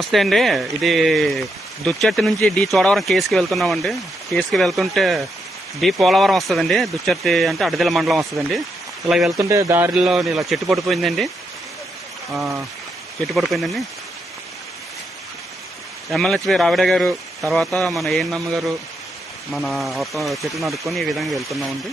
నమస్తే అండి. ఇది దుచ్చర్తి నుంచి డి చోడవరం కేసుకి వెళ్తున్నామండి. కేసుకి వెళ్తుంటే డి పోలవరం వస్తుందండి. దుచ్చర్తి అంటే అడదిల మండలం వస్తుందండి. ఇలా వెళ్తుంటే దారిలో ఇలా చెట్టు పడిపోయిందండి. చెట్టు పడిపోయిందండి. ఎమ్మెల్యేహెచ్పి రావిడ గారు తర్వాత మన ఏఎన్ఎం గారు మన మొత్తం చెట్లు నడుక్కొని ఈ విధంగా వెళ్తున్నామండి.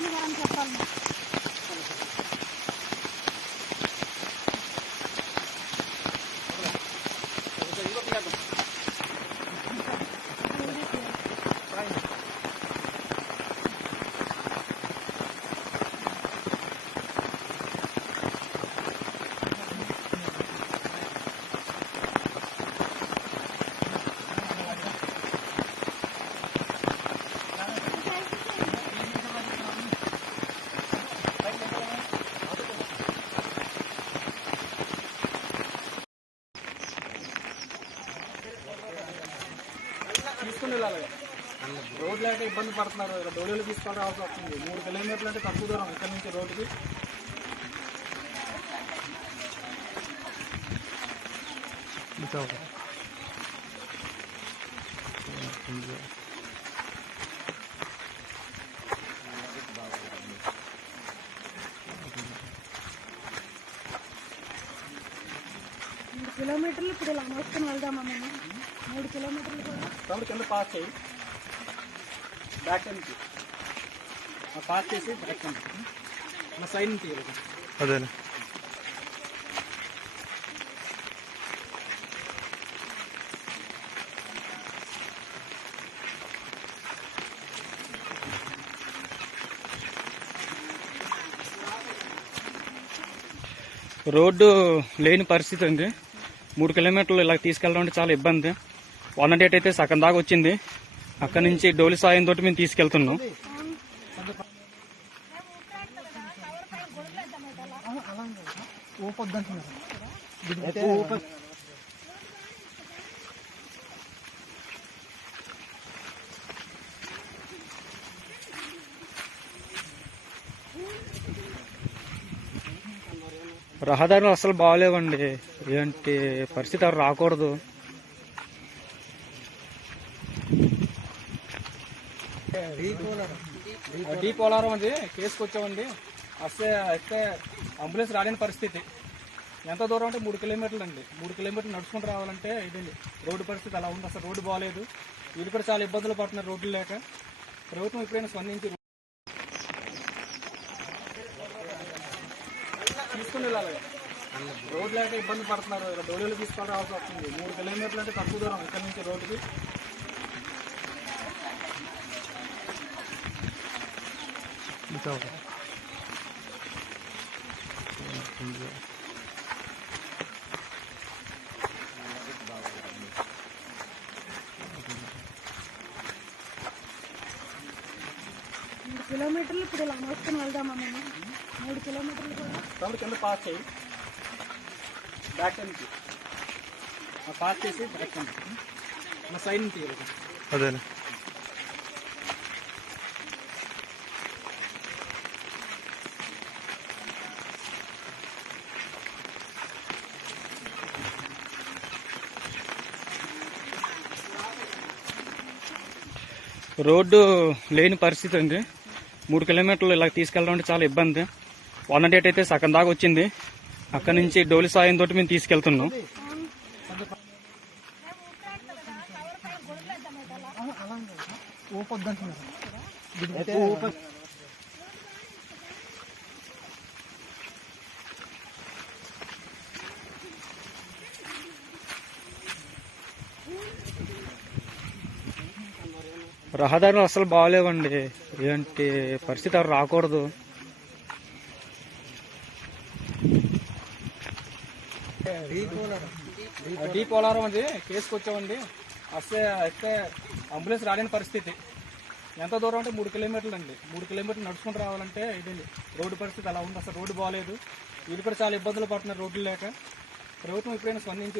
Şimdi amca kalmadı. అని తీసుకుని వెళ్ళాలి రోడ్లు అయితే ఇబ్బంది పడుతున్నారు. ఇలా డోలీలు తీసుకొని రావాల్సి వస్తుంది. మూడు కిలోమీటర్లు అంటే తక్కువ దూరం ఇక్కడ నుంచి రోడ్డుకి. కిలోమీటర్లు ఇప్పుడు ఇలా మోసుకొని వెళ్దామా మేము? మూడు కిలోమీటర్లు కూడా? తమ్ముడు కింద పాస్ చేయి. బ్యాక్ నుంచి పాస్ చేసి బ్యాక్ నుంచి మా సైడ్ నుంచి. అదేలే. రోడ్డు లేని పరిస్థితి అండి మూడు కిలోమీటర్లు ఇలా తీసుకెళ్ళడం అంటే చాలా ఇబ్బంది వన్ డేట్ అయితే సగం దాకా వచ్చింది అక్కడ నుంచి డోలి సాయం తోటి మేము తీసుకెళ్తున్నాం రహదారులు అసలు బాగాలేవండి ఏంటి పరిస్థితి? అవి రాకూడదు. డీ పోలారం అండి. కేసుకొచ్చామండి అస్తే అయితే అంబులెన్స్ రాలేని పరిస్థితి. ఎంత దూరం అంటే మూడు కిలోమీటర్లు అండి. మూడు కిలోమీటర్లు నడుచుకుంటూ రావాలంటే ఇదండి రోడ్డు పరిస్థితి అలా ఉంది. అసలు రోడ్డు బాగాలేదు వీళ్ళు కూడా చాలా ఇబ్బందులు పడుతున్నారు రోడ్లు లేక. ప్రభుత్వం ఎప్పుడైనా స్పందించి తీసుకుని వెళ్ళాలి రోడ్లు అయితే ఇబ్బంది పడుతున్నారు. ఇలా డోలీలు తీసుకొని రావాల్సి వస్తుంది. మూడు కిలోమీటర్లు అంటే తక్కువ దూరం ఇక్కడ నుంచి రోడ్డుకి. కిలోమీటర్లు ఇప్పుడు ఇలా మోసుకొని వెళ్దామా మేము మూడు కిలోమీటర్లు కూడా? కింద పాస్ చేయి. బ్యాక్ టైంకి పాస్ చేసి బ్యాక్ టైం రోడ్డు లేని పరిస్థితి అండి. మూడు కిలోమీటర్లు ఇలా తీసుకెళ్ళడం అంటే చాలా ఇబ్బంది. వన్ డేట్ అయితే సగం దాకా వచ్చింది. అక్కడ నుంచి డోలి సాయం తోటి మేము తీసుకెళ్తున్నాం. రహదారులు అసలు బాగాలేవండి. ఏంటి పరిస్థితి రాకూడదు. డీ పోలారం అండి కేసుకు వచ్చామండి వస్తే అయితే అంబులెన్స్ రాలేని పరిస్థితి. ఎంత దూరం అంటే మూడు కిలోమీటర్లు అండి. మూడు కిలోమీటర్లు నడుచుకుంటూ రావాలంటే ఇదండి రోడ్డు పరిస్థితి అలా ఉంది. అసలు రోడ్డు బాగాలేదు వీళ్ళు కూడా చాలా ఇబ్బందులు పడుతున్నారు రోడ్లు లేక. ప్రభుత్వం ఎప్పుడైనా స్పందించి